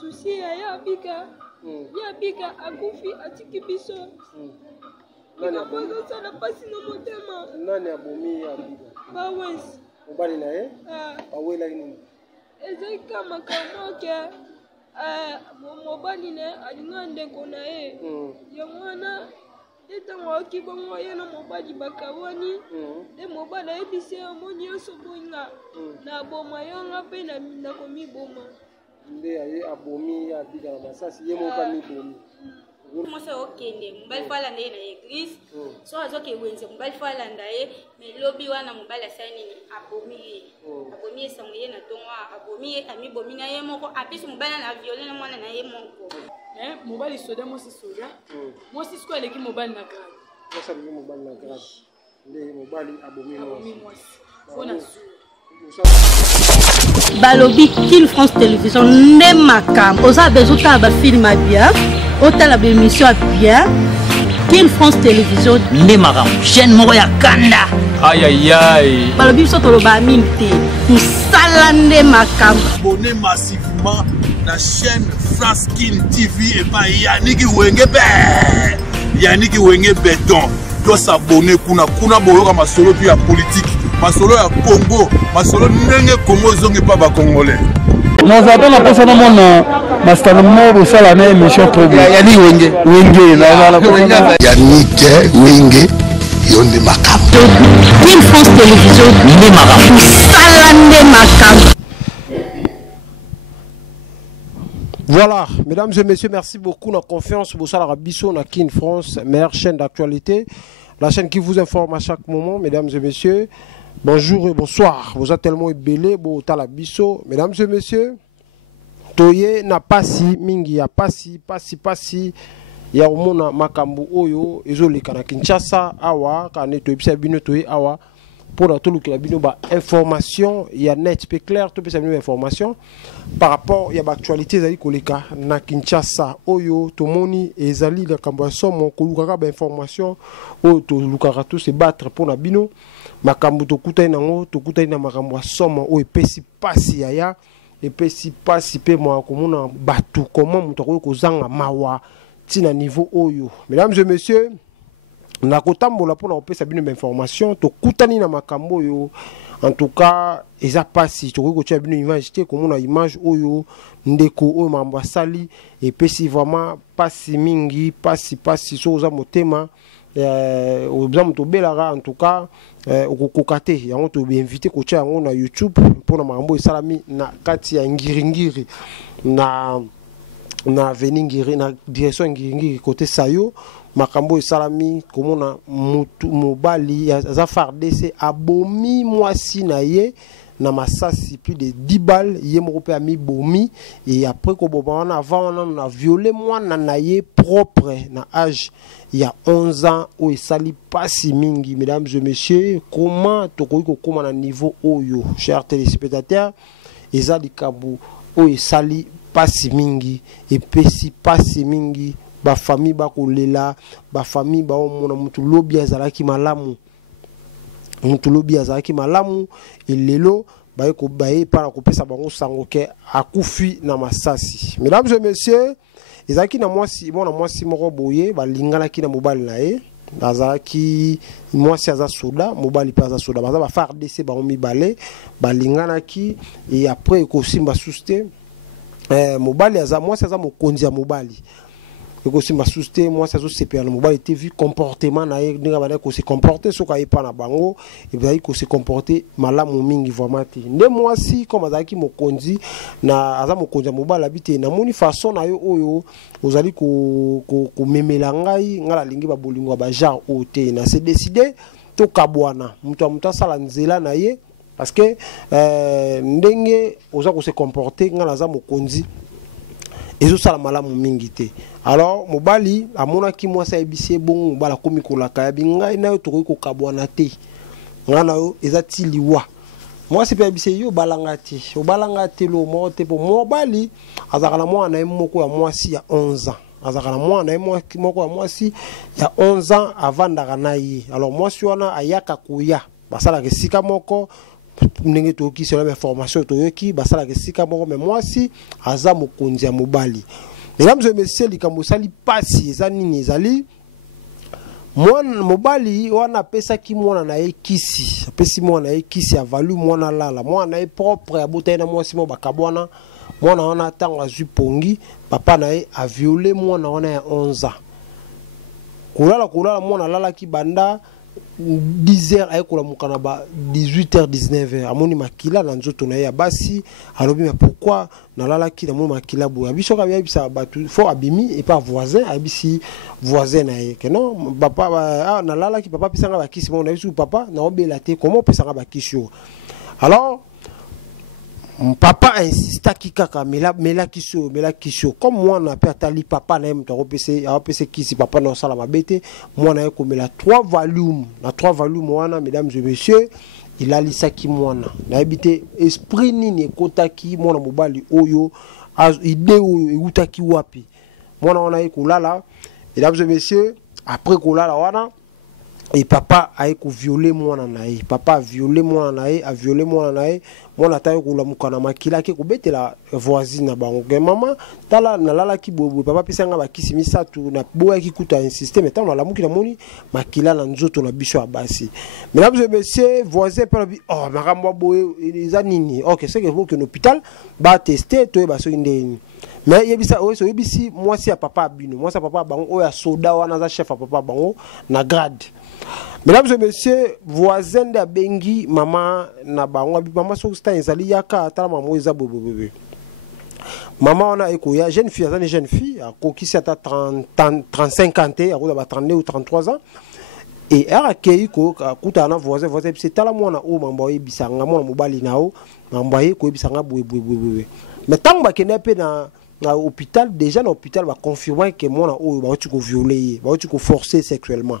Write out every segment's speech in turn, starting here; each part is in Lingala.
souci ya bika. Ya bika akufi atiki biso. Nani abomi sana pasi no motema. Nani abomi ya bika? Bawes. Mobali na ye? Awela nini? Ezeka makambo ke mobali ne alinga ndeko na ye. Yamwana etango akibongo ye na mobali bakawani. De mobali ebise amoni yoso bonga. Na boma yonga pe na komi boma. Nde aye abomi ya bika na masasi ye moka mi bomi. Moi c'est ok mobali fala nde na église so azoke wenze mobali fala ndaye mais lobi wana mobali asani ni abomi esango ye na tongo abomi ami bomi na ye moko apesi mobali na violé na mwana na ye moko mobali soda mosi soda mosi siko eleki mobali na grade mosi eleki mobali na grade nde mobali abomi mosi fona balobi King France Télévision ne makam oza bezuta ba film bien otala ba émission bien King France Télévision ne makam chaîne moko ya kanda aïe aïe aïe balobi so to ba minte musala ne makam abonnez massivement la chaîne France King TV et pas Yannick Wenge béton doit s'abonner kuna boyoka masolo puis ya politique masolo ya Congo masolo ndenge Congo zongi pa ba congolais nous avons la personne mon master mo sala na émission programme Yannick Wenge na Yannick Wenge yonde makam King France Télévision ne makam sala ne makam. Voilà, mesdames et messieurs, merci beaucoup de la confiance pour ça la Bisso na King France, meilleure chaîne d'actualité, la chaîne qui vous informe à chaque moment, mesdames et messieurs. Bonjour et bonsoir. Vous êtes tellement belé, bon la Bisso, mesdames et messieurs. Toye na pasi mingi ya pasi ya omona makambu oyo ezoleka na Kinshasa awa kana toyebisa bino toye awa pour tout le bino ba information ya net pe clair to pesa bino information par rapport ya ba actualité ezali koleka na Kinshasa oyo tomoni ezali la kambo somo koluka ba information oyo to lukaka to se battre pour na bino makambu to kutai nango to kutai na makambo somo oyo pesi pasi ya epesi pasi pe mo komona batu comment muto ko zanga mawa tina niveau oyo. Mesdames et messieurs, na kotambola pour na opesa bino information to kutani na makambo yo en tout cas eza pasi to ko tia bino image te komona image oyo ndeko oyo mamba sali epesi vraiment pasi mingi pasi so za motema oza moto belara en tout cas okokokate yango to be invité ko tia yango na YouTube pour na makambo esalami na kati ya ngiringiri na veningiri na direction ngiringiri côté sayo makambo esalami komona mutu mobali aza FARDC abomi mwasi na ye na masasi plus de 10 balles ye moko pe ami bomi et après ko bobana avant on a violé mwana na ye propre na âge il y a 11 ans où esali pasi mingi. Mesdames et messieurs, comment tokoki kokoma na niveau oyo chers téléspectateurs ezali kabu o esali pasi mingi epesi pasi mingi ba famille ba kolela ba famille ba omona mutu lobi azalaki malamu elelo baye ko baye para kopesa bango sango ke akufi na masasi. Mesdames et messieurs, ezaki na mwasi moko boye balingana ki na mobali na ye azaki mwasi aza soda mobali pa aza soda baza ba FARDC ba mibale balingana ki et après ko simba suste mobali aza mwasi aza mokonzi ya mobali eko simba suste mwasi azo sepela na mobali te vu comportement na ye ndinga bana ko se comporter soka yepa na bango et bien ko se comporter malamu mingi vraiment te nde mwasi comme azaki mokonzi na aza mokonzi ya mobali abite na moni façon na yo oyo ozali ko memela ngai ngala lingi ba bolingo ba genre o te na se décider to kabwana mutu asala nzela na ye parce que ndenge oza ko se comporter ngala za mokonzi ezo sala malamu mingi te. Alors mobali amonaki mwasi ebisi bon mobala komi kolaka ya binga na yo tokoki ko kabwana te ngana yo ezati liwa mwasi pe ebisi yo balanga te lo mo te po mobali azaka na mwana na moko ya mwasi ya 11 ans azaka na mwana na moko ya mwasi ya 11 ans avandaka na ye. Alors mwasi wana ayaka kuya basala ke sika moko ndenge toki c'est la information toyoki basala ke sika moko mais moi si aza mokonzi ya mobali. Mesdames et messieurs, likambo sali pasi eza nini ezali mwana mobali wana pesa ki mwana na ekisi apesi mwana na ekisi ya valu mwana lala mwana na propre abota na mwasi mo bakabwana mwana wana tanga zui pongi papa na a violé mwana wana ya 11 ans kulala mwana lala ki banda 10h ayekola mukana ba 18h 19h amoni makila na nzoto na ya basi alobi mais pourquoi na lala ki na moni makila boya biso ka bisa batu fo abimi et pas voisin abisi voisin na ye que non papa na lala ki papa pisanga ba kisi mon biso papa na obela te comment pisanga ba kisho alors papa insista kikaka mela kisho comme moi na pe atali papa na mto opese kisi papa na sala mabete moi na ko mela 3 volumes na 3 volumes wana mesdames et messieurs il a lisaki mwana na habité esprit nini ekotaki mwana mobali oyo idée oyo utaki wapi mwana wana ekolala mesdames et messieurs après kolala wana et papa a violé mwana na ye papa a violé mwana na ye a violé mwana na ye mwana tayo ko la mukana makila ke ko betela voisine na bango ke mama tala na lala ki bobo papa pisanga ba kisi misatu na boya ki kuta insister mais tala la muki na moni makila na nzoto na biso abasi mesdames et messieurs voisin par oh makambo boye eza nini OK c'est que vous que l'hôpital ba tester to ba so ndeni mais yebisa oyo so yebisi mwasi ya papa abino mwasi ya papa bango oyo ya soda wana za chef ya papa bango na grade. Mesdames et messieurs, voisin de Bengi, maman na bango, maman sosta ezali yaka atala maman eza bobobebe. Maman on a ekoya jeune fille, a kokisi ata 35 ans, a 32 ou 33 ans. Et elle a accueilli ko kuta na voisin c'est tala mwana o mamboye bisanga mwana mobali nao, mamboye ko bisanga boye. Mais tant ba kenepe na hôpital déjà l'hôpital va confirmer que mwana o ba tu ko violer, ba tu ko forcer sexuellement.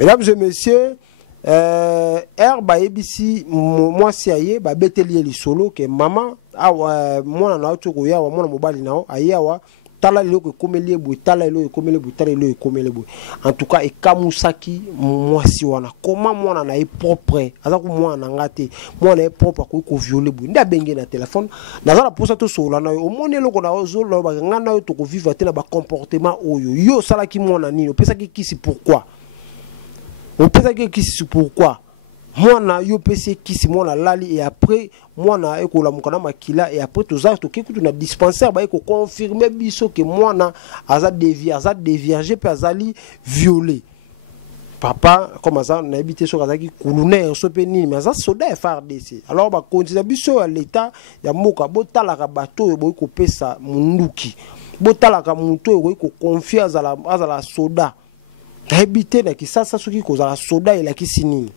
Mesdames et messieurs, ba ebisi moi si aye ba beteli li solo que maman awa mwana na oto ko ya wa mwana mobali nao ayawa tala lelo ko komeli bu tala lelo ko komeli bu tala lelo ko komeli bu en tout cas e kamusaki moi si wana comment mwana na e propre aza ko mwana ngate mwana e propre ko violer bu nda benge na téléphone na za la posa to sola na o moni loko na ozolo ba ngana yo to ko vivre te na ba comportement oyo yo sala ki mwana nini opesa ki kisi pourquoi on peut dire que c'est pourquoi moi na yo pc kisi moi na lali et après moi na ekola mukana makila et après tout ça to kikutu na dispensaire ba eko confirmer biso que moi na aza dévierge pe azali violé papa comme ça na habité sur azaki kulune so pe nini mais ça soda FARDC alors ba continue biso à l'état ya moka botala ka bato boy ko pesa munduki botala ka muto boy ko confiance à la soda habité na kisasa soki ko za soda et la kisini.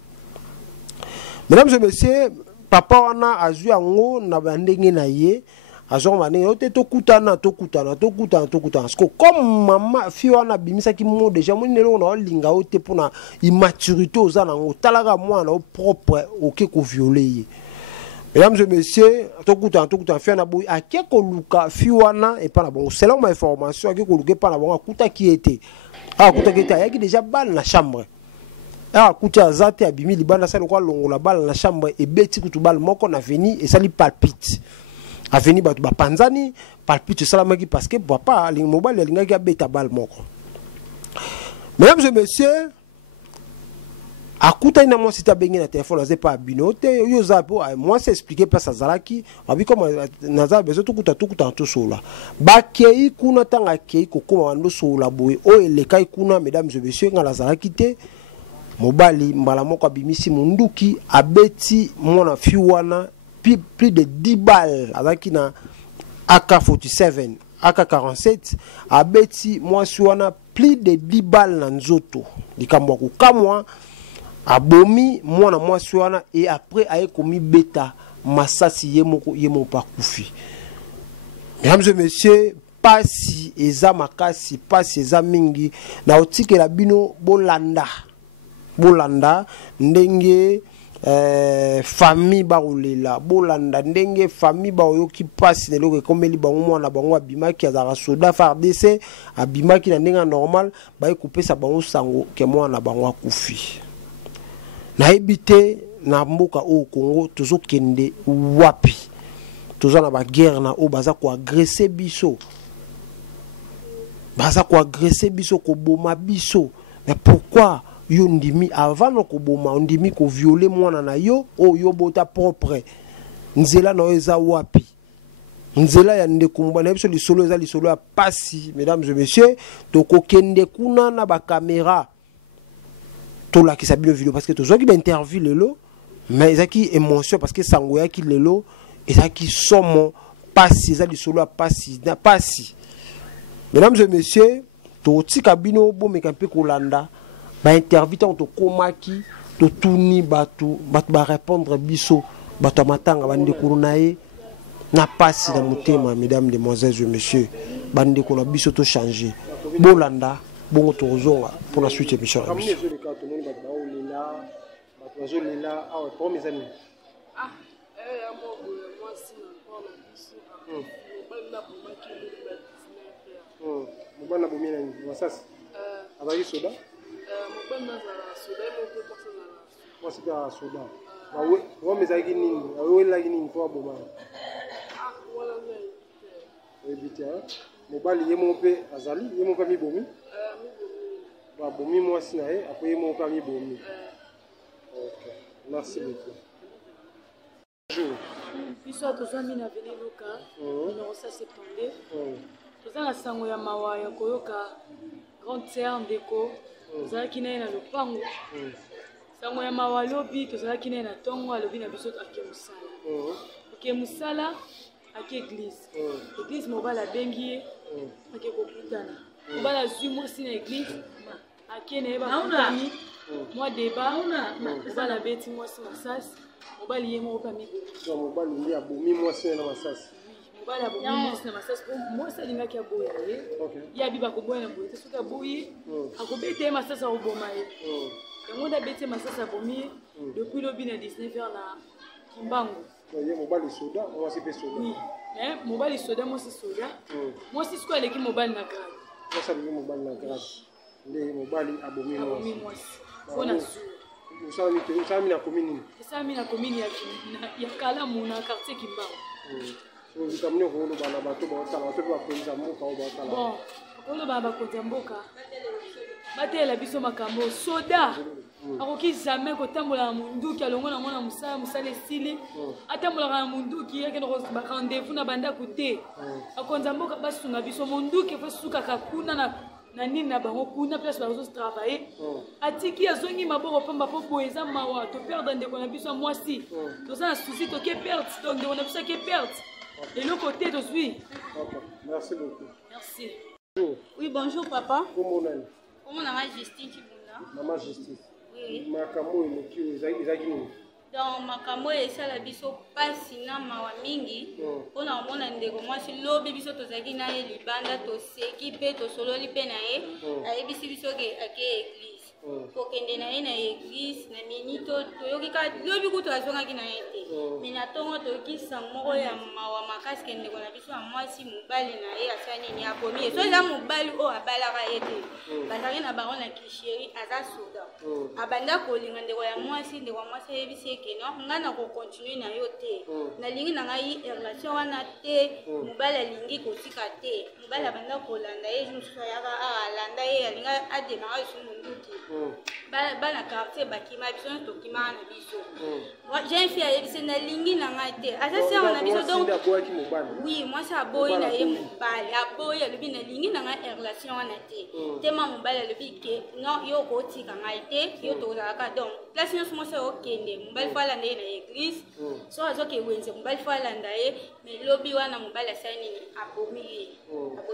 Mesdames et messieurs, papa wana azu yango na bandenge na ye azo manenge ote tokutana parce que comme maman fi wana bimisa ki mo déjà mo nelo na linga ote pona immaturité oza nango talaka mwana propre oke ko violer. Mesdames et messieurs, tokutana fi na boy akeko luka fi wana et pas na bon selon ma information akeko luka pas na bon akuta ki était akuta ki était yaki déjà balle na chambre. Kuta zate abimi libanda sa lokwa longola balle na chambre et beti kutu balle moko na veni et ça li palpite. Aveni batu ba panzani palpite salamaki parce que papa li mobile linga ki abeta balle moko. Mesdames et messieurs, akuta ina moi sita bengi na téléphone azé pas binote yo zapo moi c'est expliquer pas ça zalaki abi comme naza bezo tukuta to sola ba kei kuna tanga kei kokoma ndo sola boy o elekai kuna mesdames et messieurs ngala zalaki te mobali mbala moko abimisi munduki abeti mona fiwana plus de 10 balles azaki na AK47 AK47 abeti moi suwana plus de 10 balles na nzoto likamwa kukamwa abomi mwana mwasi wana et après aye komi beta masasi yemo pa kufi. Mesdames et messieurs, pasi eza makasi pasi eza mingi na otike la bino bolanda ndenge famille baolela bolanda ndenge famille baoyoki pasi neloko komeli bango mwana bango abimaki azaka soda FARDC abimaki na ndenge normal baye kopesa bango sango ke mwana bango akufi. Na ebité na mboka au Congo tozo kende wapi tozo na ba guerre na o baza ko agresser biso ko boma biso. Mais pourquoi yo ndimi avant no ko boma ndimi ko violer mwana na yo o yo bota propre nzela na eza wapi nzela ya ndeko mbana biso lisolo eza lisolo ya pasi. Mesdames et messieurs, toko kende kuna na ba caméra to la ki sabino vidéo parce que to zoki ba interview lelo mais ezaki émotion parce que sango ya ki lelo ezaki somo pasi eza lisolo ya pasi na pasi. Mesdames et messieurs, to tika bino bo mekampe kolanda ba interview to komaki to tuni batu ba répondre biso batu matanga bande kurunaye na pasi na mutema. Mesdames, demoiselles et messieurs, bande ko na biso to changer bolanda bongo to zonga pour la suite émission. Mobana bomina ni wasasi abaki soda mobana za soda mo ko persona wasi ka soda bawe wo mezaki nini awe laki nini kwa bomana wala ebita mobali yemo pe azali yemo pa mibomi ba bomi mwasi na ye apo yemo pa mibomi. OK, merci beaucoup. Bonjour. Biso tozami na venir loka numéro 172 tozana sango ya mawa ya koyoka grande sœur ndeko tozalaki naye na lopango sango ya mawa lobi tozalaki naye na tongo alobi na biso ake mosala ake mosala ake église mobala abengi ye ake kokutana mobala azwi mwasi na église ake na ye bakutani mwa deba mobala abeti mwasi masasi mobali ye moko pa mibomi mobali ndi abomi mwasi na masasi mobali abomi mwasi na masasi mwasi alingaki aboya ye ye abiba koboya na boye te soki aboyi akobeta ye masasi akoboma ye yango nde abeti ye masasi abomi ye depuis lobi na 19h na kimbangu ye mobali soda mwasi mpe soda mobali soda mwasi soda mwasi siko aleki mobali na grade mwasi aleki mobali na grade nde mobali abomi mwasi mpona zuwa usalami na commune esalami na commune ya Kalamu na quartier Kimbangu. Vitamine ko bana bato ba sala bato ba konza mboka o ba sala bon ko ba konza mboka batela biso makambo soda akoki jamais kotambola na munduki alongo na mwana musala esili atambola na munduki yake no ba rendez-vous na banda kote akonza mboka basunga biso munduki fa suka kakuna na nini na bango kuna place bazo travailler atiki azongi maboko pamba po boeza mawa to perdre ndeko na biso mwasi to ça souci to ke perdre donc ndeko na biso ke perdre et le côté de suis. Merci beaucoup. Merci. Bonjour. Oui, bonjour papa. Comment on est? Comment on a Justine Chibunda? Maman Justice. Oui. Makambo et ezaki nini? Donc makambo esala biso pasi na mawa mingi mpona komona ndeko mwasi lobi biso tozalaki na ye libanda toseki mpe tosololi mpe na ye ayebisi biso ake église kokende na ye na église na minito toyoki kaka lobi kutu azongaki na ye te me na ntongo toyoki sango moko ya mawa makasi ke ndeko na biso ya mwasi mobali na ye asala nini akomi ye so eza mobali oyo abalaka ye te bazalaki na bango na kisheri aza soda abanda kolinga ndeko ya mwasi ndeko ya mwasi ayebisi eke no ngai na kokontinue na yo te nalingi na ngai relation wana te mobali alingi kotika te mobali abanda kolanda ye mosusu ayaka alanda ye alinga ademara biso monduki bana quartier bakima biso nyonso tokimaka na biso jeune fille ayebisi nalingi na ngai te aza sere na biso donc oui mwasi aboyi na ye mobali aboyi alobi nalingi na ngai relation wana te tema mobali alobi ke non yo okotika ngai te yo tokozalaka donc place nyonso mwasi okende mobali fo alanda ye na église so azoke wenze mobali fo alanda ye mais lobi wana mobali asali nini abomi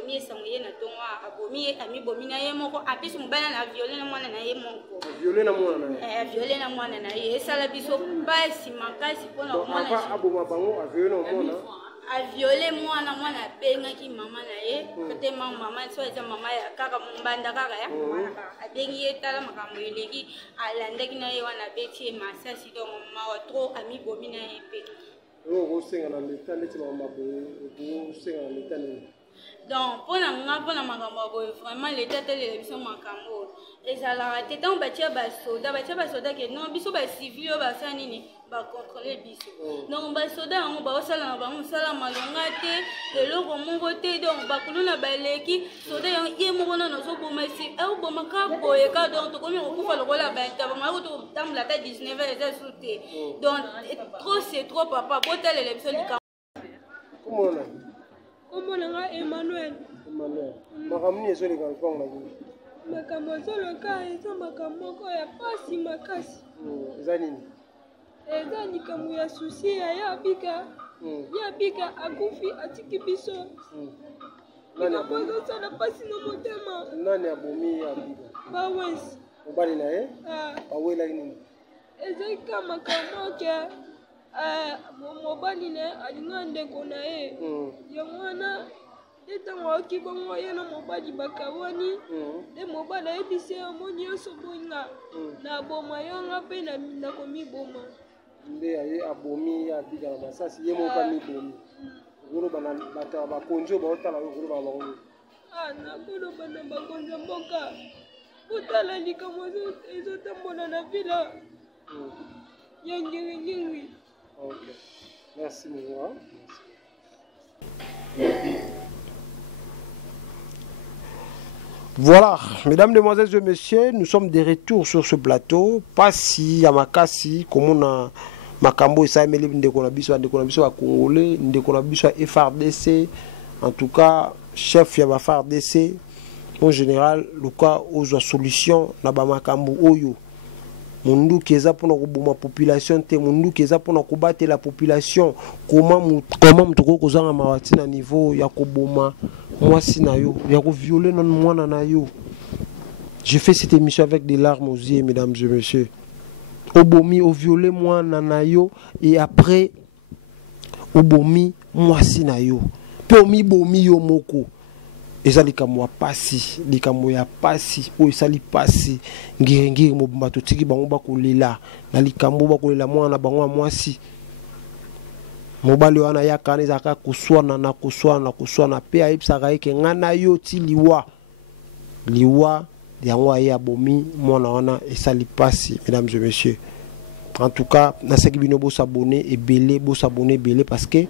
ye sango ye na ntongo abomi ye amibomi na ye moko apesi mobali na viole na mwana na ye moko viole na mwana na ye esala biso pasi makasi mpona komona aboma bango aviole na mwana aviole mwana abengaki mama na ye kote mama so eza mama ya kaka mbanda kaka ya mama na kaka abengi ye tala makambo eleki alandaki na ye wana abeti ye masasi donc mawa trop amibomi na ye mpe okosenga na leta ndeti mama boye okosenga na leta nini donc pour na makambo vraiment l'état tel l'élection makambo ezalaka te ntango batia basoda ke non biso bacivil oyo basala nini bacontrôle biso donc basoda yango baosala na bango mosala malonga te eloko moko te donc bakulu na baleki soda yango ye moko nano ozoboma esi eobomaka boye ka donc tokomi kokufa lokola baeta bamako totambola ata 19 eza su te donc trop c'est trop papa botala élection likambo Comment on a Emmanuel? Makambo ni ezoleka mpango na bino. Makambo ezoloka eza makambo moko ya pasi makasi. Eza nini? Eza likambo ya susi ya bika. Ya bika akufi atiki biso. Nani abozo sana pasi na motema. Nani abomi ya bika? Bawesi. Mobali na ye? Bawela nini? Eza ka makambo ke mobali ne alinga ndeko na ye yango wana nde ntango aoki bongo ye na mobali bakawani nde mobali ayebisi ye mo nyonso boyinga na boma yonga mpe na komiboma nde aye abomi ya bika na masasi ye moko amibomi okoloba na bato bakonzi oyo baotala oyo okoloba na bango nakoloba na bakonzi ya mboka otala likambo ezotambola na vila ya ngiringiri. Ok, merci Moura. Voilà, mesdames, demoiselles et messieurs, nous sommes de retour sur ce plateau. Pasi, Yamakasi, comme on a Makambo et Saïmeli, Ndekonabiso à Congolais, Ndekonabiso à FRDC, en tout cas, chef Yaba FRDC, en général, le cas aux solutions, Naba Makambo Oyo. Mundu keza pour la population te mundu keza pour combattre la population comment mutoko kozanga mawati na niveau ya koboma moi sinayo ya ko violer non mwana na yo. J'ai fait cette émission avec des larmes aux yeux, mesdames et messieurs. Obomi o violer mwana na yo et après obomi moi sinayo pe omi bomi yo moko. Eza likambo ya pasi oyo esali pasi ngirengiri mobimba totiki bango bakolela na likambo bakolela mwana bango ya mwasi mobali wana yakana ezalaka koswana mpe ayebisaka eke nga na yo ti liwa yango aye abomi mwana wana esali pasi. Mesdames et messieurs, en tout cas naseki bino bosabone ebele parce que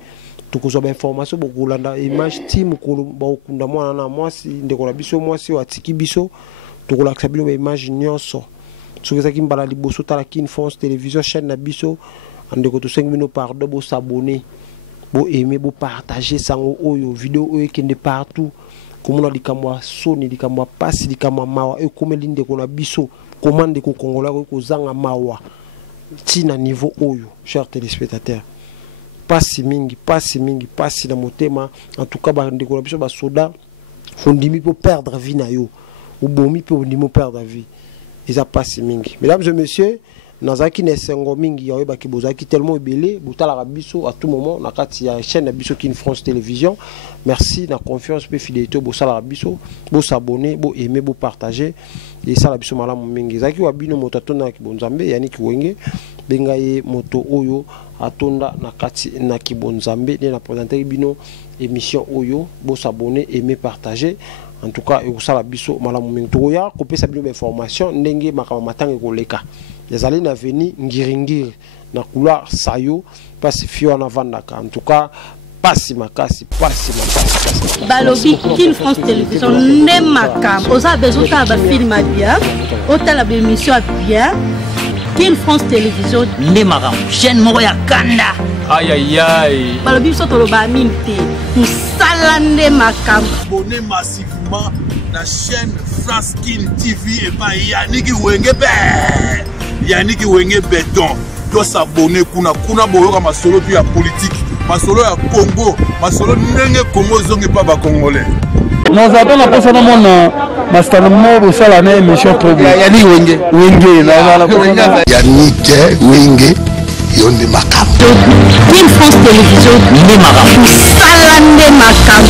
tukozwa ba information bokolanda image team ko bakunda mwana na mwasi ndekola biso mwasi watiki biso tokolakisa bino ba image nyonso soki mbala liboso tala Kin France télévision chaîne na biso andeko to 5 minutes pardon bo s'abonner bo aimer bo partager sango oyo vidéo oyo kende partout komona likamwa soni likamwa pasi likamwa mawa e komeli ndeko na biso commande ko kongola ko zanga mawa tina niveau oyo chers téléspectateurs. Pasi mingi na motema en tout cas ba ndeko na biso ba soda fondimi pour perdre vie na yo ou bomi pour ndimo perdre vie ils a pasi mingi. Mesdames et messieurs, nazaki na sengo mingi ya ba ki bozaki tellement ebele botala biso à tout moment na kati ya chaîne na biso Kin France télévision. Merci na confiance pe fidélité bo sala biso bo s'abonner bo aimer bo partager et ça la biso malamu mingi zaki wa bino moto atona ki bonzambe yani ki wenge bengaye moto oyo atonda na kati na kibonzambe ne na présenter bino émission oyo bo s'abonner aimer partager en tout cas et ça la biso malamu mingi to ya ko pesa bino information ndenge makama matanga ko leka yazali na veni ngiringiri na couloir sayo pacifio na vandaka en tout cas pasi makasi balobi Kin France télévision ne makam oza besoin ta ba film bien otala ba émission bien Kin France télévision ne makam chaîne moko ya kanda aïe aïe aïe balobi so to ba minte musala ne makam abonnez massivement la chaîne France Kin TV et pas Yannick Wenge Béton doit s'abonner kuna boyoka masolo puis ya politique masolo ya Congo masolo ndenge Congo zongi pa ba congolais nazata na posa na mona mastano mo bosala na émission trop Yannick Wenge na Yannick Wenge yonde makam Kin France télévision ne makam sala ne makam